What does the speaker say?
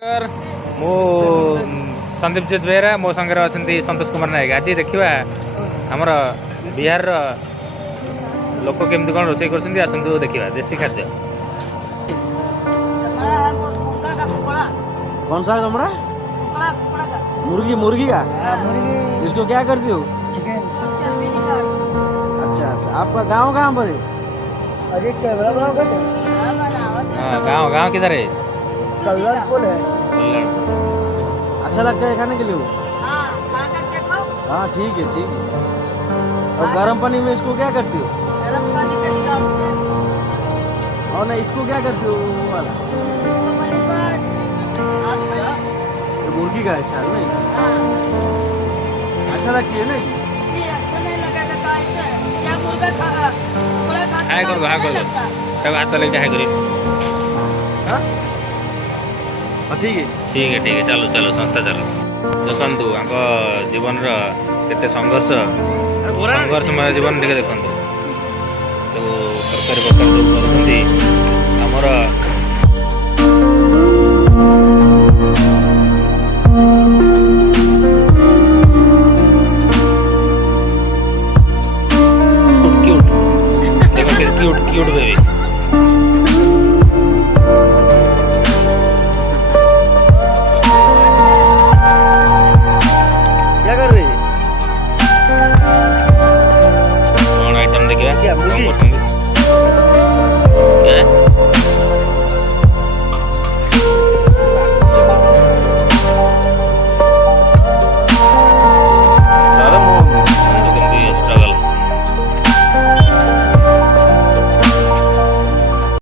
मु संदीप जित बेहरा मो संगे अच्छा संतोष कुमार नायक। आज देखा आमर बिहार लोक केमती कौन रोसे कर देखा देसी खाद्य। कौन सा कमरा? मुर्गी मुर्गी का मुर्गी इसको क्या करती हो? चिकन। अच्छा अच्छा, आपका गांव कहाँ पर है? अरे कैमरा बनाओ करते गाँव गाँव किधर है? कल्लर पुल है। अच्छा लगता है खाने के लिए वो? हाँ ठीक है ठीक है। और गर्म पानी में इसको क्या करती हो? और नहीं इसको क्या करती हो वो वाला? ये मुर्गी का है छाल नहीं? अच्छा लगती है नहीं? हाय कर हाय कर तब हाथ लगे हाय करी। हाँ ठीक है ठीक है चलो चलो संस्था चलो। देखु आम जीवन केते संघर्षमय जीवन टे देखु। तो तरकारी प्रकार सब कर